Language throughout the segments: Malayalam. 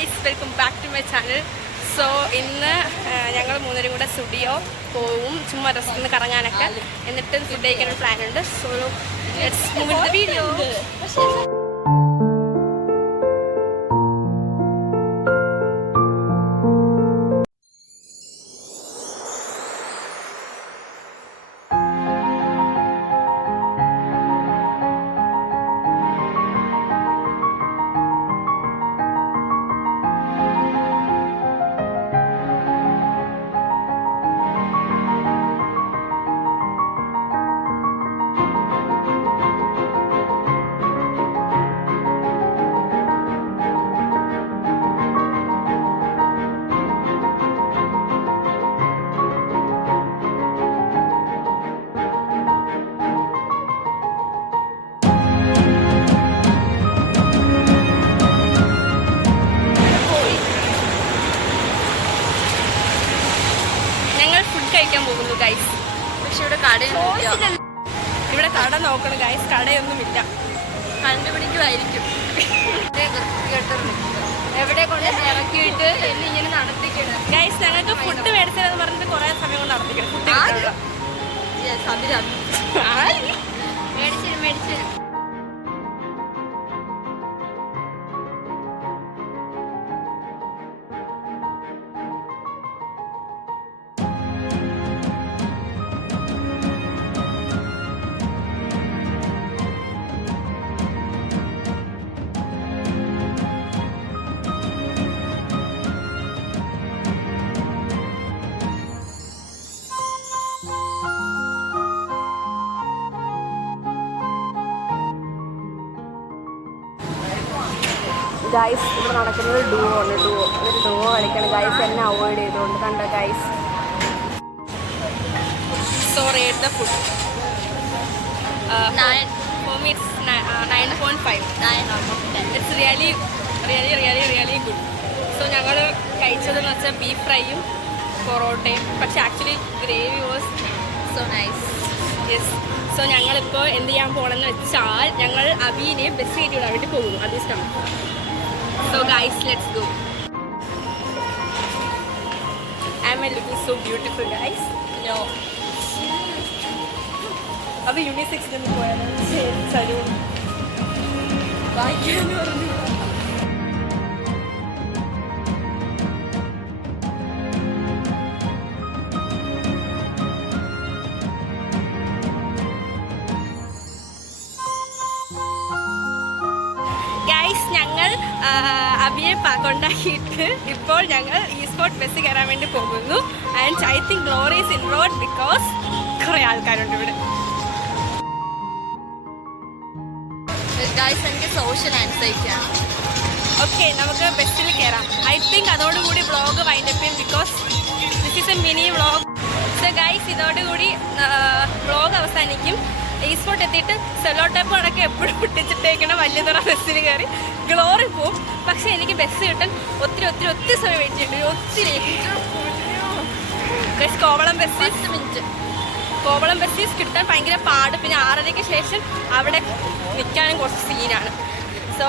Guys, welcome back to my channel. So ഇന്ന് ഞങ്ങൾ മൂന്നരും കൂടെ സ്റ്റുഡിയോ പോവും, ചുമ്മാ റെസ്റ്റൊന്ന് കറങ്ങാനൊക്കെ. എന്നിട്ട് ഫുഡ് കഴിക്കാനൊരു പ്ലാൻ ഉണ്ട്. So let's move in the video. കഴിക്കാൻ പോകുന്നു ഗൈസ്. പക്ഷെ ഇവിടെ ഇവിടെ കട നോക്കണം ഗൈസ്, കടയൊന്നുമില്ല. കണ്ടുപിടിക്കുമായിരിക്കും. എവിടെ കൊണ്ട് ഇറക്കിയിട്ട് എന്നെ ഇങ്ങനെ നടത്തിക്കണം ഗൈസ്. ഞങ്ങൾക്ക് ഫുഡ് മേടിച്ചതെന്ന് പറഞ്ഞിട്ട് കുറെ സമയം കൊണ്ട് നടത്തിക്കണം. ഫുഡ് മേടിച്ചു ഗൈസ്. ഇവിടെ നടക്കുന്നത് ഡുവോ ആണ്. ഒരു ഡുവോ കളിക്കണം ഗൈസ്. എന്നെ അവോയ്ഡ് ചെയ്തുകൊണ്ട് കണ്ട guys. So rate the food. For me it's 9.5. It's really good. So ഞങ്ങൾ കഴിച്ചതെന്ന് വെച്ചാൽ ബീഫ് ഫ്രൈയും പൊറോട്ടയും. പക്ഷെ actually gravy was so nice. Yes. So ഞങ്ങളിപ്പോൾ എന്ത് ചെയ്യാൻ പോകണമെന്ന് വെച്ചാൽ ഞങ്ങൾ അബീനെ ബസ് കയറ്റി വിടാൻ വേണ്ടി പോകുന്നു. അത് ഇഷ്ടമാണ്. So guys, let's go. Am I looking so beautiful guys? No. Abhi unisex nu poyana salon. Vaayanu varunu. ഞങ്ങൾ അബിയെ കൊണ്ടാക്കിയിട്ട് ഇപ്പോൾ ഞങ്ങൾ ഈസ്പോർട്ട് ബസ് കയറാൻ വേണ്ടി പോകുന്നു. And I think glory is involved because കുറേ ആൾക്കാരുണ്ട് ഇവിടെ. എനിക്ക് സോഷ്യൽ ആൻസൈറ്റി ആണ്. ഓക്കെ, നമുക്ക് ബസ്സിൽ കയറാം. ഐ തിങ്ക് അതോടുകൂടി വ്ളോഗ് വൈൻഡപ്പ് ചെയ്യും because this is A mini vlog. So guys, ഇതോടുകൂടി വ്ളോഗ് അവസാനിക്കും. ഈസ്പോർട്ട് എത്തിയിട്ട് സെല്ലോ ടേപ്പ് അടക്കം എപ്പോഴും പൊട്ടിച്ചിട്ടേക്കണം. വലിയ തുറ ബസ്സിൽ കയറി ഗ്ലോറി പോവും. പക്ഷേ എനിക്ക് ബസ് കിട്ടാൻ ഒത്തിരി സമയം വെയിറ്റ് ചെയ്യേണ്ടി. ഒത്തിരി കോവളം ബസ്സീസ് കിട്ടാൻ ഭയങ്കര പാട്. പിന്നെ 6:30-ക്ക് ശേഷം അവിടെ നിൽക്കാനും കുറച്ച് സീനാണ്. സോ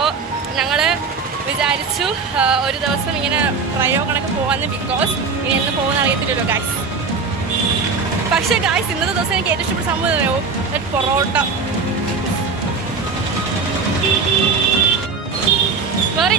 ഞങ്ങൾ വിചാരിച്ചു ഒരു ദിവസം ഇങ്ങനെ ട്രയോ കണക്ക് പോകാമെന്ന്. ബിക്കോസ് ഇനി എന്ന് പോകുന്ന അറിയത്തില്ലല്ലോ ഗൈസ്. പക്ഷേ ഗൈസ്, ഇന്നത്തെ ദിവസം എനിക്ക് ഏറ്റവും ഇഷ്ടപ്പെട്ട സംഭവം അറിയാമോ? പൊറോട്ട. സോറി